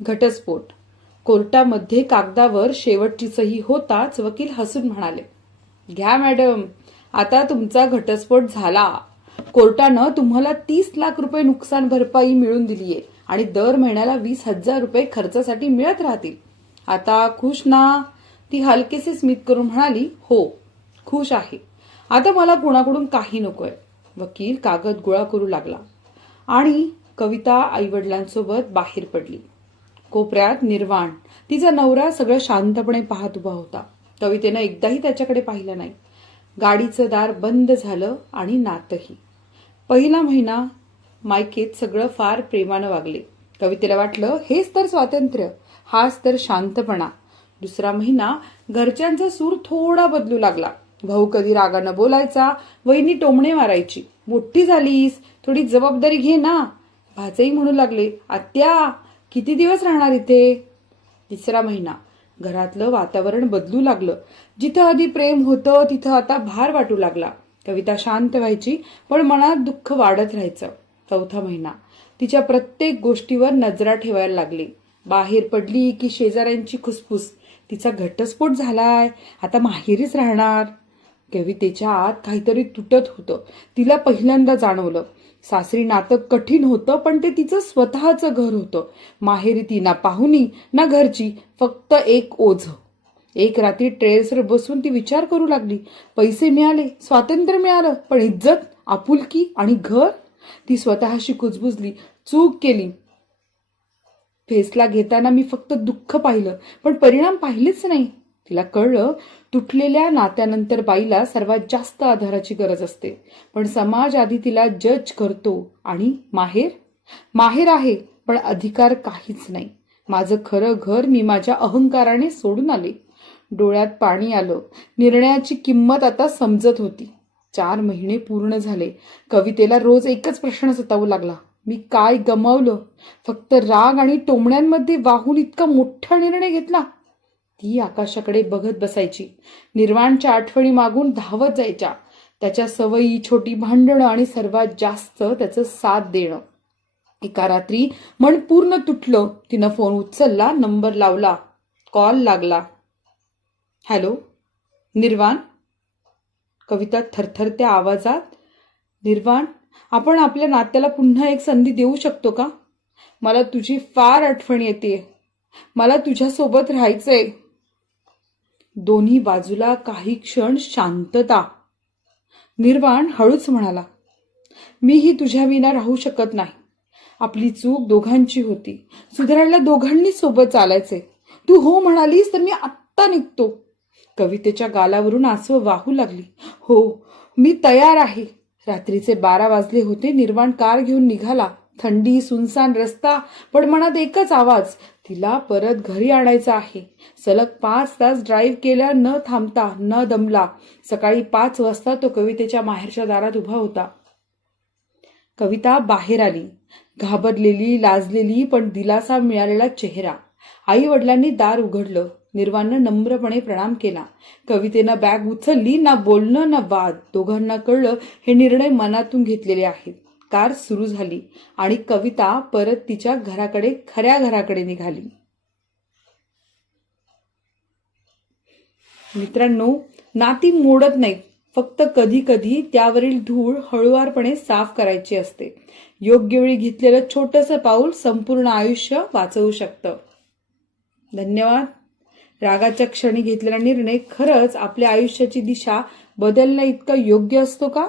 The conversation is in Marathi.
घटस्फोट. कोर्टामध्ये कागदावर शेवटची सही होताच वकील हसून म्हणाले, घ्या मॅडम, आता तुमचा घटस्फोट झाला. कोर्टानं तुम्हाला 30 लाख रुपये नुकसान भरपाई मिळून दिलीये आणि दर महिन्याला 20,000 रुपये खर्चासाठी मिळत राहतील. आता खुश ना? ती हलकेसे स्मित करून म्हणाली, हो खुश आहे. आता मला कुणाकडून काही नकोय. वकील कागद गोळा करू लागला आणि कविता आईवडिलांसोबत बाहेर पडली. कोपऱ्यात निर्वाण, तिचा नवरा सगळं शांतपणे पाहत उभा होता. कवितेनं एकदाही त्याच्याकडे पाहिलं नाही. गाडीचं दार बंद झालं आणि नातही. पहिला महिना मायकेत सगळं फार प्रेमानं वागले. कवितेला वाटलं हेच तर स्वातंत्र्य, हाच तर शांतपणा. दुसरा महिना घरच्यांचा सूर थोडा बदलू लागला. भाऊ कधी रागानं बोलायचा, वहिनी टोमणे मारायची. मोठी झालीस, थोडी जबाबदारी घे ना. भाजई म्हणू लागले, आत्या किती दिवस राहणार इथे? तिसरा महिना घरातलं वातावरण बदलू लागलं. जिथं आधी प्रेम होतं तिथं आता भार वाटू लागला. कविता शांत व्हायची पण मनात दुःख वाढत राहायचं. चौथा महिना तिच्या प्रत्येक गोष्टीवर नजरा ठेवायला लागली. बाहेर पडली की शेजाऱ्यांची खुसफुस, तिचा घटस्फोट झालाय, आता माहेरीच राहणार. कवितेच्या आत काहीतरी तुटत होतं. तिला पहिल्यांदा जाणवलं. सासरी नातं कठीण होतं पण ते तिचं स्वतःचं घर होतं. माहेरी ती ना पाहुणी ना घरची, फक्त एक ओझं. एक रात्री टेरेसवर बसून ती विचार करू लागली, पैसे मिळाले, स्वातंत्र्य मिळालं, पण इज्जत, आपुलकी आणि घर? ती स्वतःशी कुजबुजली, चूक केली. फैसला घेताना मी फक्त दुःख पाहिलं पण परिणाम पाहिलेच नाही. तिला कळलं, तुटलेल्या नात्यानंतर बाईला सर्वात जास्त आधाराची गरज असते. पण समाज आधी तिला जज करतो. आणि माहेर आहे पण अधिकार काहीच नाही. माझं खरं घर मी माझ्या अहंकाराने सोडून आले. डोळ्यात पाणी आलं. निर्णयाची किंमत आता समजत होती. 4 महिने पूर्ण झाले. कवितेला रोज एकच प्रश्न सतावू लागला, मी काय गमावलं? फक्त राग आणि टोमण्यांमध्ये वाहून इतका मोठा निर्णय घेतला. ती आकाशाकडे बघत बसायची. निर्वाणच्या आठवणी मागून धावत जायच्या. त्याच्या सवयी, छोटी भांडणं आणि सर्वात जास्त त्याचं साथ देणं. एका रात्री मन पूर्ण तुटलं. तिनं फोन उचलला, नंबर लावला, कॉल लागला. हॅलो, निर्वाण? कविता थरथरत्या आवाजात, निर्वाण, आपण आपल्या नात्याला पुन्हा एक संधी देऊ शकतो का? मला तुझी फार आठवण येते. मला तुझ्यासोबत राहायचंय. दोन्ही बाजूला काही क्षण शांतता. निर्वाण हळूच म्हणाला, मीही तुझ्या विना राहू शकत नाही. आपली चूक दोघांची होती. सुधारायला दोघांनी सोबत चालायचे. तू हो म्हणालीस तर मी आत्ता निघतो. कवितेच्या गालावरून आसू वाहू लागली. हो, मी तयार आहे. रात्रीचे 12 वाजले होते. निर्वाण कार घेऊन निघाला. थंडी, सुनसान रस्ता, पण मनात एकच आवाज, तिला परत घरी आणायचं आहे. सलग 5 तास ड्राईव्ह केल्या, न थांबता, न दमला. सकाळी 5 वाजता तो कवितेच्या माहेरच्या दारात उभा होता. कविता बाहेर आली. घाबरलेली, लाजलेली पण दिलासा मिळालेला चेहरा. आई वडिलांनी दार उघडलं. निर्वाणनं नम्रपणे प्रणाम केला. कवितेनं बॅग उचलली. ना बोलणं ना वाद. दोघांना कळलं हे निर्णय मनातून घेतलेले आहेत. कार सुरू झाली आणि कविता परत तिच्या घराकडे, खऱ्या घराकडे निघाली. मित्रांनो, नाती मोडत नाहीत, फक्त कधी कधी त्यावरील धूळ हळुवारपणे साफ करायची असते. योग्य वेळी घेतलेलं छोटंसं पाऊल संपूर्ण आयुष्य वाचवू शकतं. धन्यवाद. रागाच्या क्षणी घेतलेला निर्णय खरंच आपल्या आयुष्याची दिशा बदलण्या इतका योग्य असतो का?